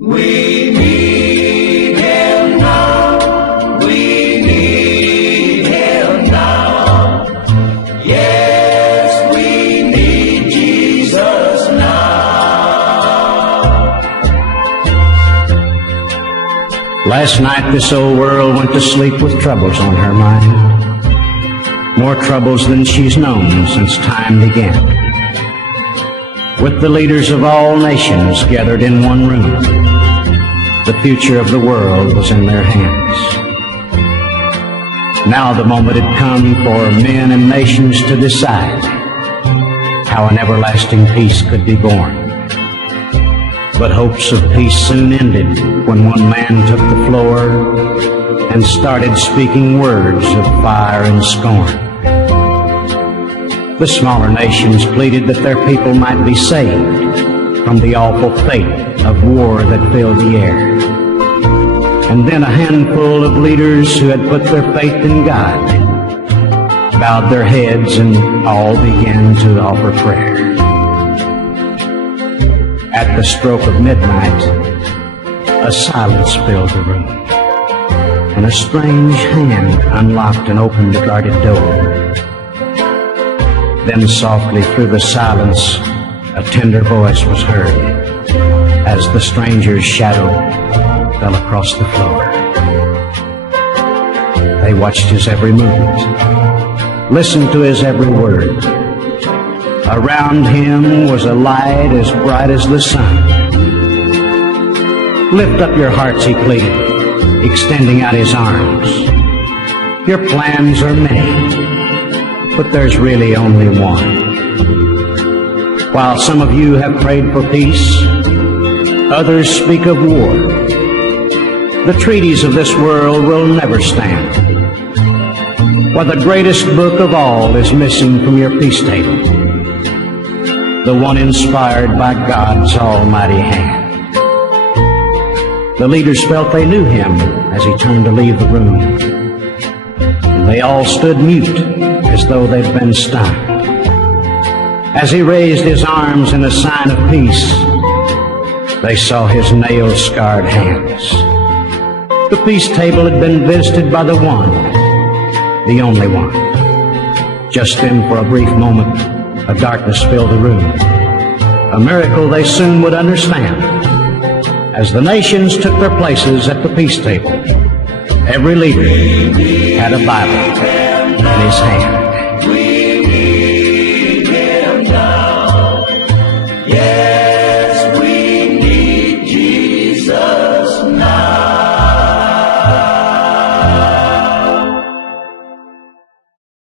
We need Him now. We need Him now. Yes, we need Jesus now. Last night this old world went to sleep with troubles on her mind. More troubles than she's known since time began. With the leaders of all nations gathered in one room, the future of the world was in their hands. Now the moment had come for men and nations to decide how an everlasting peace could be born. But hopes of peace soon ended when one man took the floor and started speaking words of fire and scorn. The smaller nations pleaded that their people might be saved from the awful fate of war that filled the air. And then a handful of leaders who had put their faith in God bowed their heads and all began to offer prayer. At the stroke of midnight, a silence filled the room, and a strange hand unlocked and opened the guarded door. Then softly through the silence, a tender voice was heard as the stranger's shadow fell across the floor. They watched his every movement, listened to his every word. Around him was a light as bright as the sun. Lift up your hearts, he pleaded, extending out his arms. Your plans are many, but there's really only one. While some of you have prayed for peace, others speak of war. The treaties of this world will never stand. While the greatest book of all is missing from your peace table, the one inspired by God's almighty hand. The leaders felt they knew him as he turned to leave the room. They all stood mute as though they'd been stunned. As he raised his arms in a sign of peace, they saw his nail-scarred hands. The peace table had been visited by the one, the only one. Just then, for a brief moment, a darkness filled the room. A miracle they soon would understand. As the nations took their places at the peace table, every leader had a Bible in his hand.